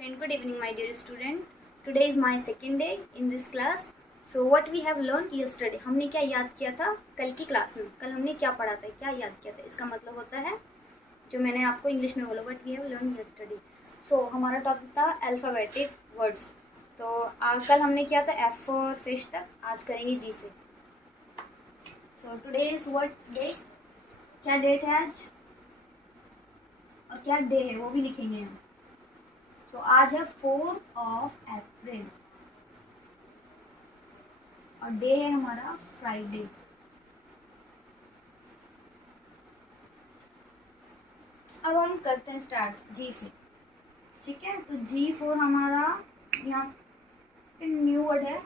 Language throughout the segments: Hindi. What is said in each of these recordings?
And good evening, my dear student. Today is my second day in this class. So what we have learned yesterday, हमने क्या याद किया था कल की क्लास में? कल हमने क्या पढ़ा था, क्या याद किया था? इसका मतलब होता है जो मैंने आपको इंग्लिश में बोला, what we have learned yesterday. So हमारा टॉपिक था अल्फ़ाबेटिक वर्ड्स. तो कल हमने किया था F for फिश तक, आज करेंगे G से. So today is what day? क्या डेट है आज और क्या डे है वो भी लिखेंगे हम. तो आज है 4th of अप्रैल और डे है हमारा फ्राइडे. अब हम करते हैं स्टार्ट जी से. ठीक है, तो जी फॉर हमारा यहाँ पे न्यू वर्ड है.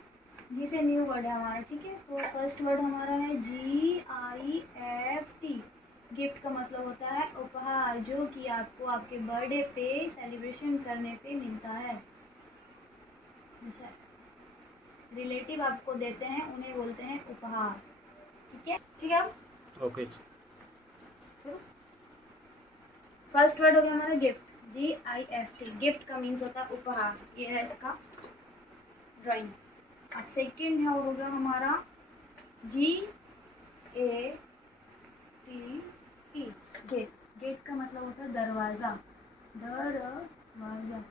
जी से न्यू वर्ड है हमारा. ठीक है, तो फर्स्ट वर्ड हमारा है GIFT. गिफ्ट का मतलब होता है उपहार, जो कि आपको आपके बर्थडे पे सेलिब्रेशन करने पे मिलता है. रिलेटिव आपको देते हैं उन्हें बोलते हैं उपहार. ठीक है, ठीक है. ओके. फर्स्ट वर्ड हो गया हमारा गिफ्ट, GIFT. गिफ्ट का मीन्स होता है उपहार. ये है इसका ड्राइंग. अब सेकेंड है हो गया हमारा GATE. गेट. गेट का मतलब होता है दरवाज़ा. दरवाज़ा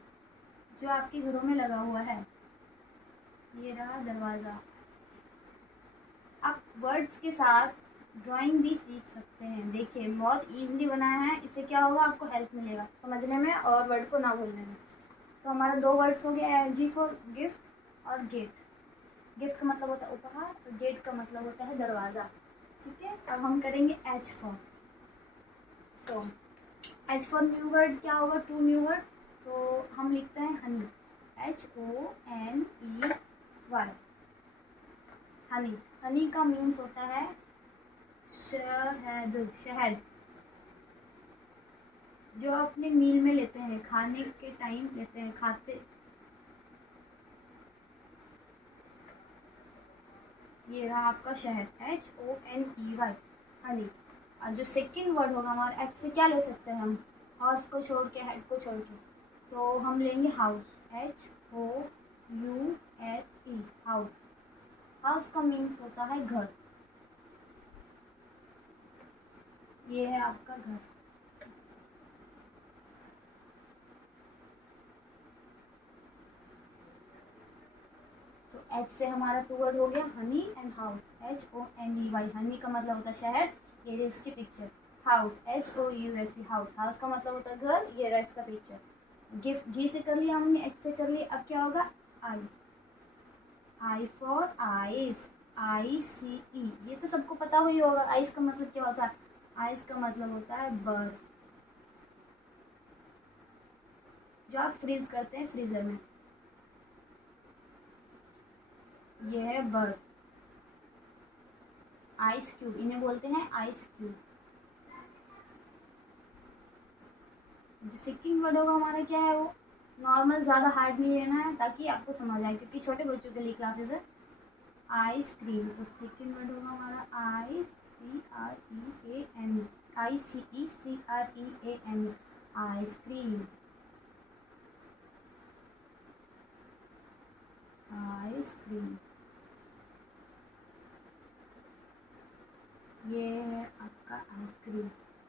जो आपके घरों में लगा हुआ है, ये रहा दरवाज़ा. आप वर्ड्स के साथ ड्राइंग भी सीख सकते हैं. देखिए बहुत इजीली बनाया है. इससे क्या होगा, आपको हेल्प मिलेगा समझने में और वर्ड को ना भूलने में. तो हमारा दो वर्ड्स हो गया, G फॉर गिफ्ट और गेट. गिफ्ट का मतलब होता है उपहार और गेट का मतलब होता है दरवाज़ा. ठीक है, अब हम करेंगे H फॉर. तो H फॉर न्यू वर्ड क्या होगा, टू न्यू वर्ड. तो हम लिखते हैं हनी, HONEY. हनी. हनी का मीन्स होता है शहद. शहद जो अपने मील में लेते हैं, खाने के टाइम लेते हैं, खाते. ये रहा आपका शहद, HONEY. हनी. और जो सेकंड वर्ड होगा हमारा H से क्या ले सकते हैं हम, हॉर्स को छोड़ के, हेड को छोड़ के. तो हम लेंगे हाउस, HOUSE. हाउस. हाउस का मीन्स होता है घर. ये है आपका घर. तो H से हमारा टू वर्ड हो गया honey and house, HONEY. Honey का मतलब होता है शहद, ये रही उसकी picture. House, HOUSE. House. House का मतलब होता है घर, ये रहा इसका पिक्चर. गिफ्ट जी से कर लिया हमने, H से कर लिया. अब क्या होगा, I फॉर आइस, ICE. ये तो सबको पता हुई होगा. आइस का मतलब क्या होता है, आइस का मतलब होता है बर्फ, जो आप फ्रीज करते हैं फ्रीजर में. ये है बर्फ. आइस क्यूब, इन्हें बोलते हैं आइस क्यूब. जो सेकंड वर्ड होगा हमारा क्या है, वो नॉर्मल, ज़्यादा हार्ड नहीं लेना है ताकि आपको समझ आए, क्योंकि छोटे बच्चों के लिए क्लासेस है. आइसक्रीम. तो सेकंड वर्ड होगा हमारा ICREAM. ICECREAM. आइसक्रीम. आइसक्रीम. ये है आपका आइसक्रीम,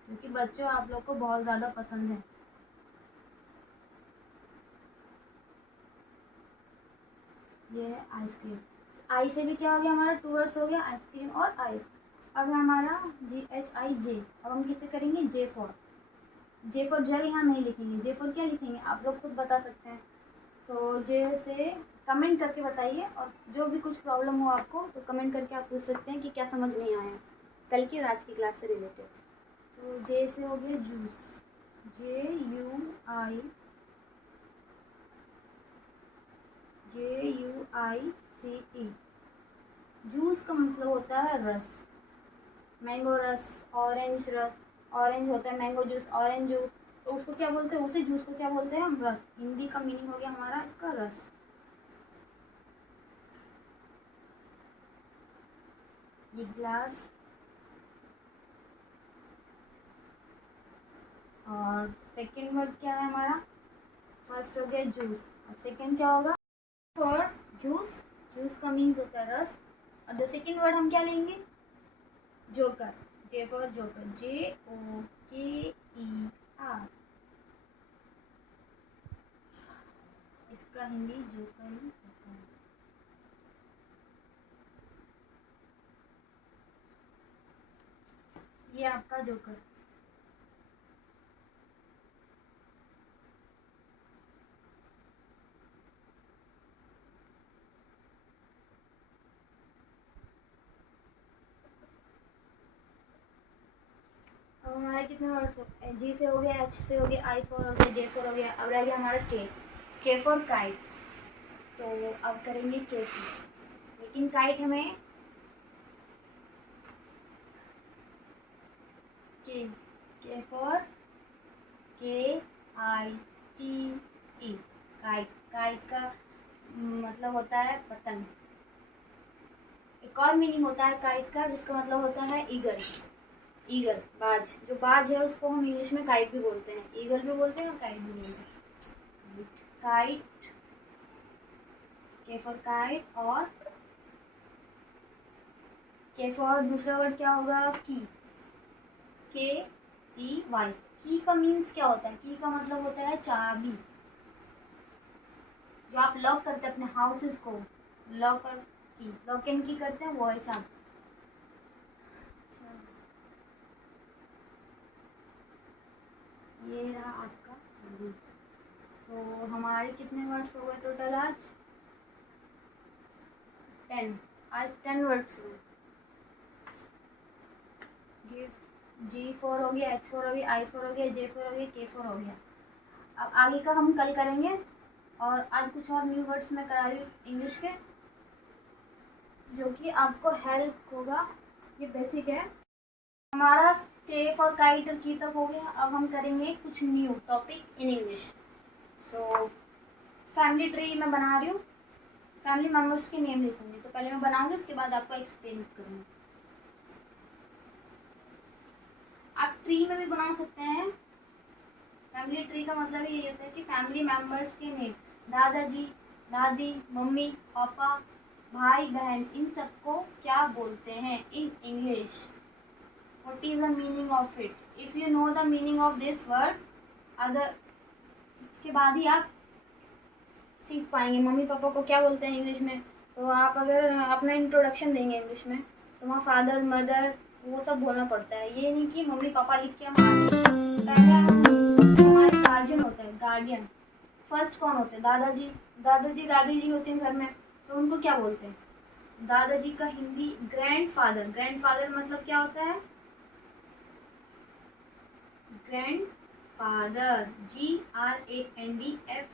क्योंकि बच्चों आप लोग को बहुत ज़्यादा पसंद है. ये है आइसक्रीम. आई से भी क्या हो गया हमारा, टू वर्ड्स हो गया, आइसक्रीम और आइस. अब है हमारा GHIJ. अब हम किसे करेंगे, J for. J for jug यहाँ नहीं लिखेंगे. J फॉर क्या लिखेंगे, आप लोग खुद बता सकते हैं. तो J से कमेंट करके बताइए, और जो भी कुछ प्रॉब्लम हो आपको तो कमेंट करके आप पूछ सकते हैं कि क्या समझ नहीं आया कल की और आज की क्लास से रिलेटेड. तो J से हो गया जूस, JUICE. जूस का मतलब होता है रस. मैंगो रस, ऑरेंज रस. ऑरेंज होता है मैंगो जूस, ऑरेंज जूस. तो उसको क्या बोलते हैं, उसे जूस को क्या बोलते हैं हम, रस. हिंदी का मीनिंग हो गया हमारा इसका रस. ये ग्लास. और सेकंड वर्ड क्या है हमारा, फर्स्ट हो गया जूस, और सेकंड क्या होगा? फॉर जूस, जूस का मीन्स होता है रस, और द सेकंड वर्ड हम क्या लेंगे? Joker, J for joker, JOKER, इसका हिंदी जोकर ही होता है। ये आपका जोकर। अब हमारे कितने वर्ड्स हो? जी से हो गया, एच से हो गया, आई फॉर हो गया, जे फॉर हो गया, अब रह गया हमारा के फॉर काइट। तो अब करेंगे के की, लेकिन काइट हमें के फॉर KITE, काइट। काइट का मतलब होता है पतंग। एक और मीनिंग होता है काइट का, जिसका मतलब होता है ईगल। ईगल, बाज, जो बाज है उसको हम इंग्लिश में काइट भी बोलते हैं, ईगल भी बोलते हैं और काइट भी बोलते हैं। काइट, के फॉर काइट, और के फॉर दूसरा वर्ड क्या होगा? की, KEY। की का मीन्स क्या होता है? की का मतलब होता है चाबी। जो आप लॉक करते हैं अपने हाउसेस को, लॉक और की, लॉक एंड की करते हैं, वो है चाबी। ये रहा आपका चाबी। तो हमारे कितने वर्ड्स हो गए टोटल आज? 10। आज 10 वर्ड्स हुए। जी फॉर हो गया, एच फॉर हो गया, आई फॉर हो गया, जे फॉर हो गया, के फॉर हो गया। अब आगे का हम कल करेंगे, और आज कुछ और न्यू वर्ड्स मैं करा रही हूँ इंग्लिश के, जो कि आपको हेल्प होगा। ये बेसिक है हमारा। के फॉर काइट और की तक हो गया। अब हम करेंगे कुछ new topic in English. So family tree मैं बना रही हूँ, फैमिली मेम्बर्स के नेम लिखूंगी। तो पहले मैं बनाऊंगी, उसके बाद आपको एक्सप्लेन करूँगी। आप ट्री में भी बना सकते हैं। फैमिली ट्री का मतलब ये होता है कि फैमिली मेम्बर्स के नेम, दादाजी, दादी, मम्मी, पापा, भाई बहन, इन सबको क्या बोलते हैं in English? What is the meaning of it? If you know the meaning of this word, अगर इसके बाद ही आप सीख पाएंगे मम्मी पापा को क्या बोलते हैं इंग्लिश में। तो आप अगर अपना इंट्रोडक्शन देंगे इंग्लिश में, तो वहाँ फादर मदर वो सब बोलना पड़ता है। ये नहीं कि मम्मी पापा लिख के हमारे गार्जियन होता है, गार्डियन। फर्स्ट कौन होते हैं? दादाजी, दादाजी दादी जी होते हैं घर में, तो उनको क्या बोलते हैं? दादाजी का हिंदी ग्रैंडफादर। ग्रैंडफादर मतलब क्या होता है? Grandfather, GRANDFATHER।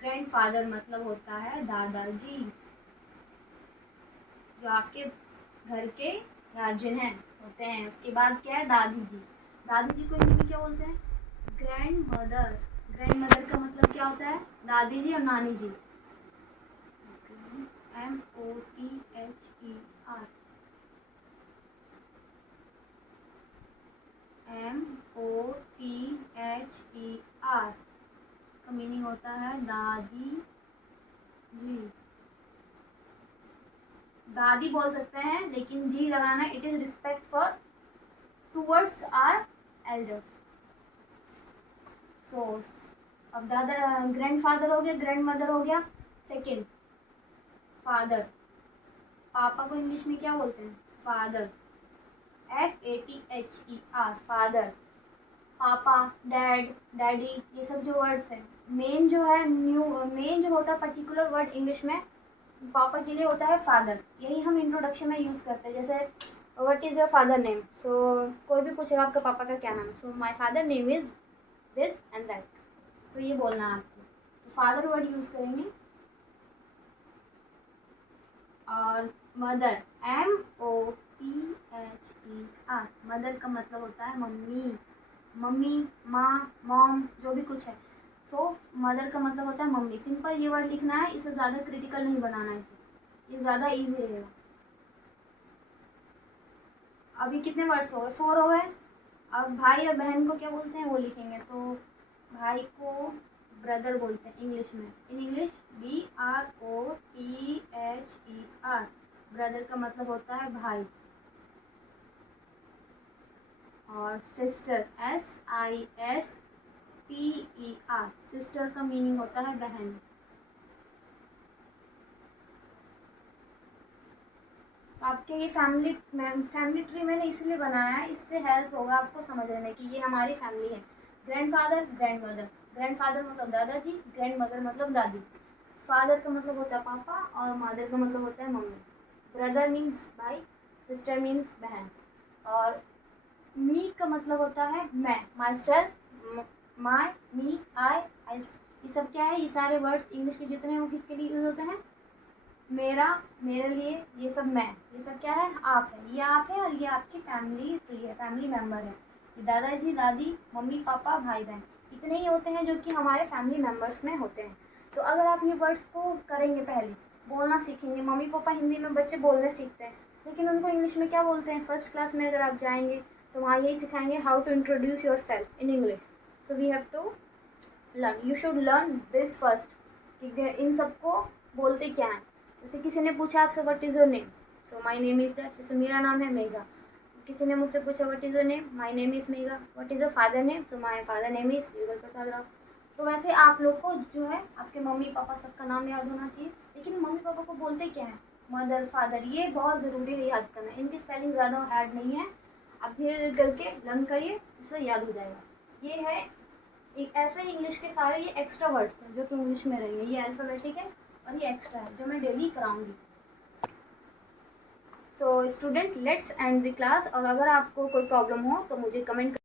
ग्रैंडफादर मतलब होता है दादाजी, जो आपके घर के गार्जियन हैं होते हैं। उसके बाद क्या है? दादी जी। दादी जी को हिंदी में क्या बोलते हैं? Grand mother. ग्रैंड मदर का मतलब क्या होता है? दादी जी और नानी जी। MOTHER, MOTHER का मीनिंग होता है दादी जी। दादी बोल सकते हैं, लेकिन जी लगाना, it is respect for towards our elders. So अब दादा, ग्रैंडफादर हो गया, ग्रैंड मदर हो गया। सेकंड फादर, पापा को इंग्लिश में क्या बोलते हैं? Father, FATHER, father. पापा, डैड, डैडी, ये सब जो वर्ड्स हैं, मेन जो है मेन जो होता है पर्टिकुलर वर्ड इंग्लिश में पापा के लिए होता है फादर। यही हम इंट्रोडक्शन में यूज़ करते हैं। जैसे what is your father name? So कोई भी पूछेगा आपके पापा का क्या नाम है, so my father name is this and that. तो ये बोलना है आपको, तो फादर वर्ड यूज़ करेंगे। और मदर, MOTHER, मदर का मतलब होता है मम्मी। मम्मी, माँ, मॉम, जो भी कुछ है। सो मदर का मतलब होता है मम्मी। सिंपल ये वर्ड लिखना है, इसे ज़्यादा क्रिटिकल नहीं बनाना है, इसे ये ज़्यादा इजी रहेगा। अभी कितने वर्ड्स हो गए? 4 हो गए। अब भाई और बहन को क्या बोलते हैं वो लिखेंगे। तो भाई को ब्रदर बोलते हैं इंग्लिश में, इन इंग्लिश BROTHER। ब्रदर का मतलब होता है भाई। और सिस्टर SISTER, सिस्टर का मीनिंग होता है बहन। तो आपके ये फैमिली ट्री मैंने इसलिए बनाया है, इससे हेल्प होगा आपको समझने में कि ये हमारी फैमिली है। Grandfather, grandmother. ग्रैंडफादर मतलब दादाजी, ग्रैंडमदर मतलब दादी। फादर का मतलब होता है पापा और मदर का मतलब होता है मम्मी। ब्रदर मीन्स भाई, सिस्टर मीन्स बहन। और मी का मतलब होता है मैं, माई सेल्फ, माई, मी, आई। ये सब क्या है, ये सारे वर्ड्स इंग्लिश के जितने हैं वो किसके लिए यूज होते हैं, मेरा, मेरे लिए, ये सब मैं, ये सब क्या है, आप है। ये आप है और ये आपकी फैमिली ट्री है, फैमिली मेम्बर है। ये दादाजी, दादी, मम्मी, पापा, भाई बहन, इतने ही होते हैं जो कि हमारे फैमिली मेम्बर्स में होते हैं। तो अगर आप ये वर्ड्स को करेंगे, पहले बोलना सीखेंगे। मम्मी पापा हिंदी में बच्चे बोलने सीखते हैं, लेकिन उनको इंग्लिश में क्या बोलते हैं। फर्स्ट क्लास में अगर आप जाएंगे तो वहाँ यही सिखाएंगे, how to introduce yourself in English. So we have to learn, you should learn this first, कि इन सबको बोलते क्या हैं। जैसे किसी ने पूछा आपसे what is your name, so my name is that. जैसे मेरा नाम है मेघा। किसी ने मुझसे पूछा what is your name, my name is Megha. What is your father name, so my father name is युगल प्रसाद राव। तो वैसे आप लोग को जो है आपके मम्मी पापा सबका नाम याद होना चाहिए। लेकिन मम्मी पापा को बोलते क्या हैं, मदर, फादर, ये बहुत ज़रूरी है याद करना। इनकी स्पेलिंग ज़्यादा हार्ड नहीं है, आप धीरे धीरे करके लर्न करिए, इससे याद हो जाएगा। ये है एक ऐसे इंग्लिश के सारे ये एक्स्ट्रा वर्ड्स हैं जो कि इंग्लिश में रहेंगे। ये अल्फ़ाबेटिक है और ये एक्स्ट्रा है जो मैं डेली कराऊंगी। So student, let's end the class. और अगर आपको कोई प्रॉब्लम हो तो मुझे कमेंट